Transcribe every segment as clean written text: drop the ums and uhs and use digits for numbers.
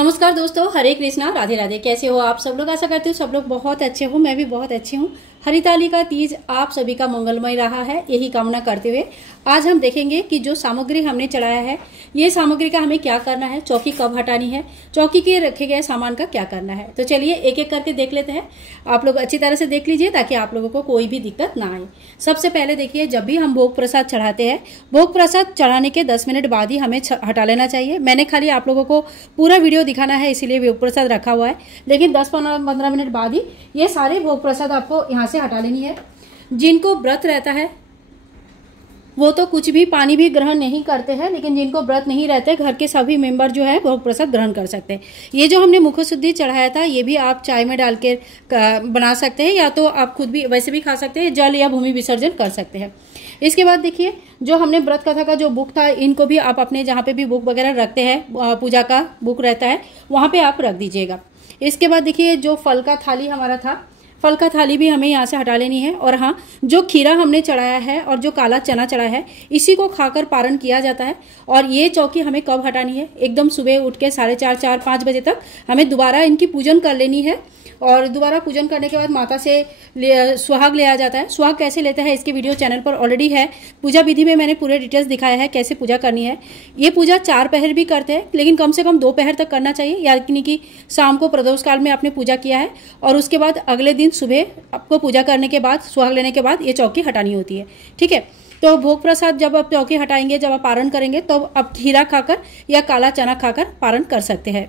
नमस्कार दोस्तों, हरे कृष्णा, राधे राधे। कैसे हो आप सब लोग? आशा करती हूँ सब लोग बहुत अच्छे हो। मैं भी बहुत अच्छी हूँ। हरितालिका तीज आप सभी का मंगलमय रहा है, यही कामना करते हुए आज हम देखेंगे कि जो सामग्री हमने चढ़ाया है, ये सामग्री का हमें क्या करना है, चौकी कब हटानी है, चौकी के रखे गए सामान का क्या करना है। तो चलिए एक एक करके देख लेते हैं। आप लोग अच्छी तरह से देख लीजिए ताकि आप लोगों को कोई भी दिक्कत ना आए। सबसे पहले देखिए, जब भी हम भोग प्रसाद चढ़ाते हैं, भोग प्रसाद चढ़ाने के 10 मिनट बाद ही हमें हटा लेना चाहिए। मैंने खाली आप लोगों को पूरा वीडियो दिखाना है, इसीलिए भोग प्रसाद रखा हुआ है, लेकिन 10-15 मिनट बाद ही ये सारे भोग प्रसाद आपको यहाँ से हटा लेनी है। जिनको व्रत रहता है वो तो कुछ भी पानी भी ग्रहण नहीं करते हैं, लेकिन जिनको व्रत नहीं रहते, घर के सभी मेंबर जो है भोग प्रसाद ग्रहण कर सकते हैं। ये जो हमने मुख शुद्धि चढ़ाया था, ये भी आप चाय में डाल के बना सकते हैं, या तो आप खुद भी वैसे भी खा सकते हैं, जल या भूमि विसर्जन कर सकते हैं। इसके बाद देखिए, जो हमने व्रत कथा का जो बुक था, इनको भी आप अपने जहाँ पे भी बुक वगैरह रखते हैं, पूजा का बुक रहता है, वहाँ पे आप रख दीजिएगा। इसके बाद देखिए, जो फल का थाली हमारा था, फल का थाली भी हमें यहाँ से हटा लेनी है। और हाँ, जो खीरा हमने चढ़ाया है और जो काला चना चढ़ाया है, इसी को खाकर पारण किया जाता है। और ये चौकी हमें कब हटानी है? एकदम सुबह उठ के 4:30-5 बजे तक हमें दोबारा इनकी पूजन कर लेनी है। और दोबारा पूजन करने के बाद माता से सुहाग लिया जाता है। सुहाग कैसे लेते हैं, इसकी वीडियो चैनल पर ऑलरेडी है। पूजा विधि में मैंने पूरे डिटेल्स दिखाया है कैसे पूजा करनी है। ये पूजा 4 पहर भी करते हैं, लेकिन कम से कम 2 पहर तक करना चाहिए, यानी कि शाम को प्रदोष काल में आपने पूजा किया है और उसके बाद अगले दिन सुबह आपको पूजा करने के बाद, सुहाग लेने के बाद ये चौकी हटानी होती है। ठीक है, तो भोग प्रसाद जब आप चौकी हटाएंगे, जब आप पारण करेंगे, तो आप खीरा खाकर या काला चना खाकर पारण कर सकते हैं।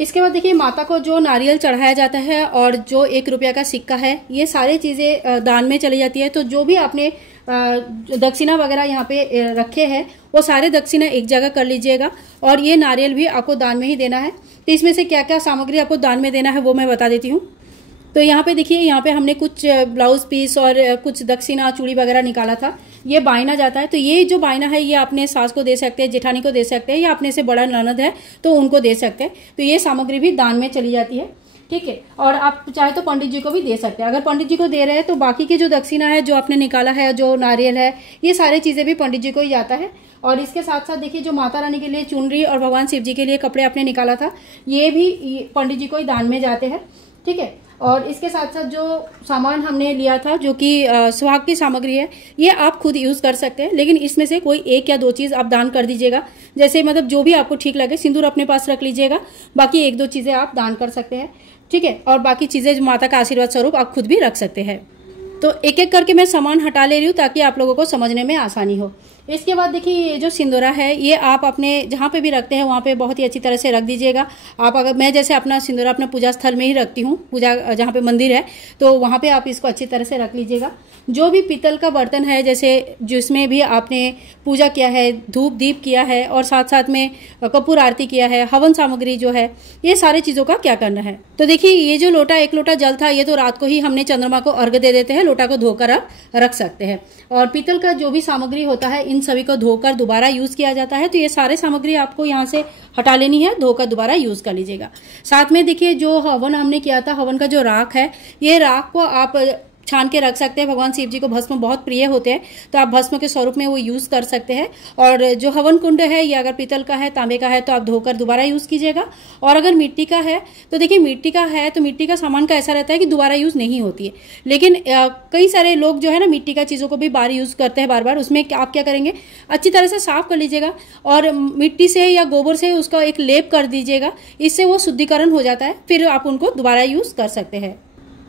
इसके बाद देखिए, माता को जो नारियल चढ़ाया जाता है और जो 1 रुपया का सिक्का है, ये सारी चीज़ें दान में चली जाती है। तो जो भी आपने दक्षिणा वगैरह यहाँ पे रखे हैं, वो सारे दक्षिणा एक जगह कर लीजिएगा। और ये नारियल भी आपको दान में ही देना है। तो इसमें से क्या क्या सामग्री आपको दान में देना है वो मैं बता देती हूँ। तो यहाँ पे देखिए, यहाँ पे हमने कुछ ब्लाउज पीस और कुछ दक्षिणा चूड़ी वगैरह निकाला था। ये बायना जाता है, तो ये जो बायना है ये अपने सास को दे सकते हैं, जेठानी को दे सकते हैं, या अपने से बड़ा ननद है तो उनको दे सकते हैं। तो ये सामग्री भी दान में चली जाती है। ठीक है, और आप चाहे तो पंडित जी को भी दे सकते हैं। अगर पंडित जी को दे रहे हैं तो बाकी की जो दक्षिणा है, जो आपने निकाला है, जो नारियल है, ये सारी चीजें भी पंडित जी को ही जाता है। और इसके साथ साथ देखिए, जो माता रानी के लिए चुनरी और भगवान शिव जी के लिए कपड़े आपने निकाला था, ये भी पंडित जी को ही दान में जाते हैं। ठीक है, और इसके साथ साथ जो सामान हमने लिया था, जो कि सुहाग की सामग्री है, ये आप खुद यूज कर सकते हैं, लेकिन इसमें से कोई 1 या 2 चीज आप दान कर दीजिएगा। जैसे मतलब जो भी आपको ठीक लगे। सिंदूर अपने पास रख लीजिएगा, बाकी 1-2 चीजें आप दान कर सकते हैं। ठीक है, और बाकी चीजें माता का आशीर्वाद स्वरूप आप खुद भी रख सकते हैं। तो एक एक करके मैं सामान हटा ले रही हूँ ताकि आप लोगों को समझने में आसानी हो। इसके बाद देखिए, ये जो सिंदूरा है, ये आप अपने जहाँ पे भी रखते हैं वहाँ पे बहुत ही अच्छी तरह से रख दीजिएगा। आप अगर, मैं जैसे अपना सिंदूरा अपना पूजा स्थल में ही रखती हूँ, पूजा जहाँ पे मंदिर है, तो वहाँ पे आप इसको अच्छी तरह से रख लीजिएगा। जो भी पीतल का बर्तन है, जैसे जिसमें भी आपने पूजा किया है, धूप दीप किया है और साथ साथ में कपूर आरती किया है, हवन सामग्री जो है, ये सारी चीज़ों का क्या करना है। तो देखिए, ये जो लोटा 1 लोटा जल था, ये तो रात को ही हमने चंद्रमा को अर्घ्य दे देते हैं। लोटा को धोकर आप रख सकते हैं। और पीतल का जो भी सामग्री होता है, इन सभी को धोकर दोबारा यूज किया जाता है। तो ये सारे सामग्री आपको यहाँ से हटा लेनी है, धोकर दोबारा यूज कर लीजिएगा। साथ में देखिए, जो हवन हमने किया था, हवन का जो राख है, ये राख को आप छान के रख सकते हैं। भगवान शिव जी को भस्म बहुत प्रिय होते हैं, तो आप भस्म के स्वरूप में वो यूज कर सकते हैं। और जो हवन कुंड है, ये अगर पीतल का है, तांबे का है, तो आप धोकर दोबारा यूज कीजिएगा। और अगर मिट्टी का है, तो देखिए, मिट्टी का है तो मिट्टी का सामान का ऐसा रहता है कि दोबारा यूज नहीं होती है। लेकिन कई सारे लोग जो है ना, मिट्टी का चीजों को भी बार यूज करते हैं बार बार। उसमें आप क्या करेंगे, अच्छी तरह से साफ कर लीजिएगा और मिट्टी से या गोबर से उसका एक लेप कर दीजिएगा। इससे वो शुद्धिकरण हो जाता है, फिर आप उनको दोबारा यूज कर सकते हैं।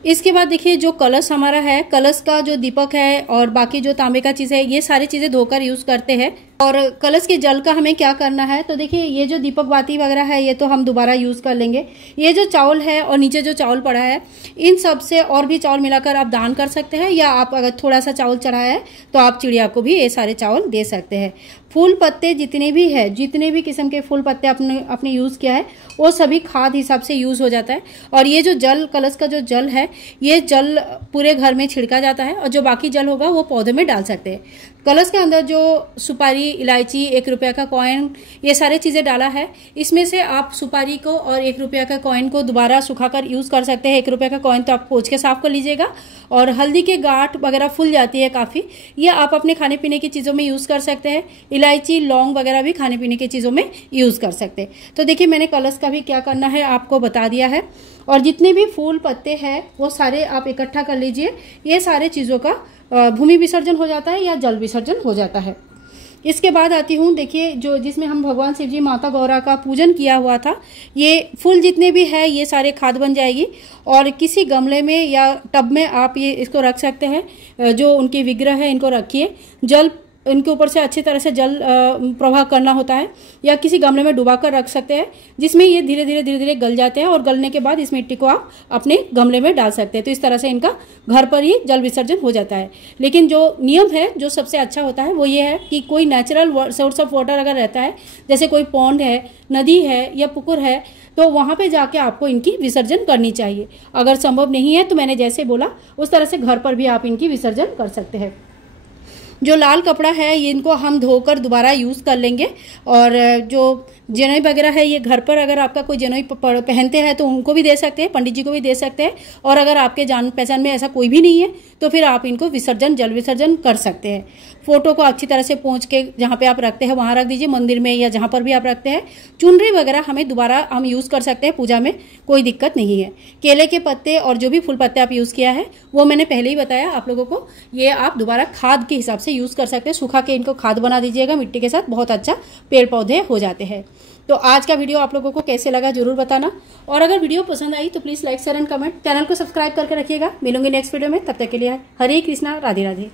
इसके बाद देखिए, जो कलश हमारा है, कलश का जो दीपक है और बाकी जो तांबे का चीज़ है, ये सारी चीज़ें धोकर यूज़ करते हैं। और कलश के जल का हमें क्या करना है, तो देखिए, ये जो दीपक बाती वगैरह है, ये तो हम दोबारा यूज़ कर लेंगे। ये जो चावल है और नीचे जो चावल पड़ा है, इन सब से और भी चावल मिलाकर आप दान कर सकते हैं, या आप अगर थोड़ा सा चावल चढ़ाया है तो आप चिड़िया को भी ये सारे चावल दे सकते हैं। फूल पत्ते जितने भी है, जितने भी किस्म के फूल पत्ते अपने यूज़ किया है, वो सभी खाद हिसाब से यूज़ हो जाता है। और ये जो जल, कलश का जो जल है, ये जल पूरे घर में छिड़का जाता है और जो बाकी जल होगा वो पौधे में डाल सकते हैं। कलश के अंदर जो सुपारी, इलायची, 1 रुपया का कॉइन, ये सारी चीज़ें डाला है। इसमें से आप सुपारी को और 1 रुपया का कॉइन को दोबारा सुखाकर यूज़ कर सकते हैं। 1 रुपया का कॉइन तो आप पोंछ के साफ कर लीजिएगा। और हल्दी के गांठ वगैरह फूल जाती है काफ़ी, ये आप अपने खाने पीने की चीज़ों में यूज़ कर सकते हैं। इलायची, लौंग वगैरह भी खाने पीने की चीज़ों में यूज़ कर सकते हैं। तो देखिए मैंने कलश का भी क्या करना है आपको बता दिया है। और जितने भी फूल पत्ते हैं वो सारे आप इकट्ठा कर लीजिए। ये सारे चीज़ों का भूमि विसर्जन हो जाता है या जल विसर्जन हो जाता है। इसके बाद आती हूँ, देखिए जो जिसमें हम भगवान शिव जी माता गौरा का पूजन किया हुआ था, ये फूल जितने भी है ये सारे खाद बन जाएगी। और किसी गमले में या टब में आप ये इसको रख सकते हैं। जो उनके विग्रह है इनको रखिए, जल इनके ऊपर से अच्छी तरह से जल प्रवाह करना होता है, या किसी गमले में डुबा कर रख सकते हैं, जिसमें ये धीरे धीरे गल जाते हैं। और गलने के बाद इस मिट्टी को आप अपने गमले में डाल सकते हैं। तो इस तरह से इनका घर पर ही जल विसर्जन हो जाता है। लेकिन जो नियम है, जो सबसे अच्छा होता है वो ये है कि कोई नेचुरल सोर्स ऑफ वाटर अगर रहता है, जैसे कोई पॉन्ड है, नदी है या पुकुर है, तो वहाँ पे जाके आपको इनकी विसर्जन करनी चाहिए। अगर संभव नहीं है तो मैंने जैसे बोला उस तरह से घर पर भी आप इनकी विसर्जन कर सकते हैं। जो लाल कपड़ा है इनको हम धोकर दोबारा यूज़ कर लेंगे। और जो जनेऊ वगैरह है ये घर पर अगर आपका कोई जनेऊ पहनते हैं तो उनको भी दे सकते हैं, पंडित जी को भी दे सकते हैं। और अगर आपके जान पहचान में ऐसा कोई भी नहीं है तो फिर आप इनको विसर्जन, जल विसर्जन कर सकते हैं। फोटो को अच्छी तरह से पोंछ के जहाँ पे आप रखते हैं वहाँ रख दीजिए, मंदिर में या जहाँ पर भी आप रखते हैं। चुनरी वगैरह हमें दोबारा हम यूज़ कर सकते हैं, पूजा में कोई दिक्कत नहीं है। केले के पत्ते और जो भी फूल पत्ते आप यूज़ किया है वो मैंने पहले ही बताया आप लोगों को। ये आप दोबारा खाद के हिसाब से यूज़ कर सकते हैं। सूखा के इनको खाद बना दीजिएगा मिट्टी के साथ, बहुत अच्छा पेड़ पौधे हो जाते हैं। तो आज का वीडियो आप लोगों को कैसे लगा जरूर बताना। और अगर वीडियो पसंद आई तो please like, share and comment. Channel को सब्सक्राइब करके रखिएगा। मिलूंगी नेक्स्ट वीडियो में, तब तक के लिए हरे कृष्णा, राधे राधे।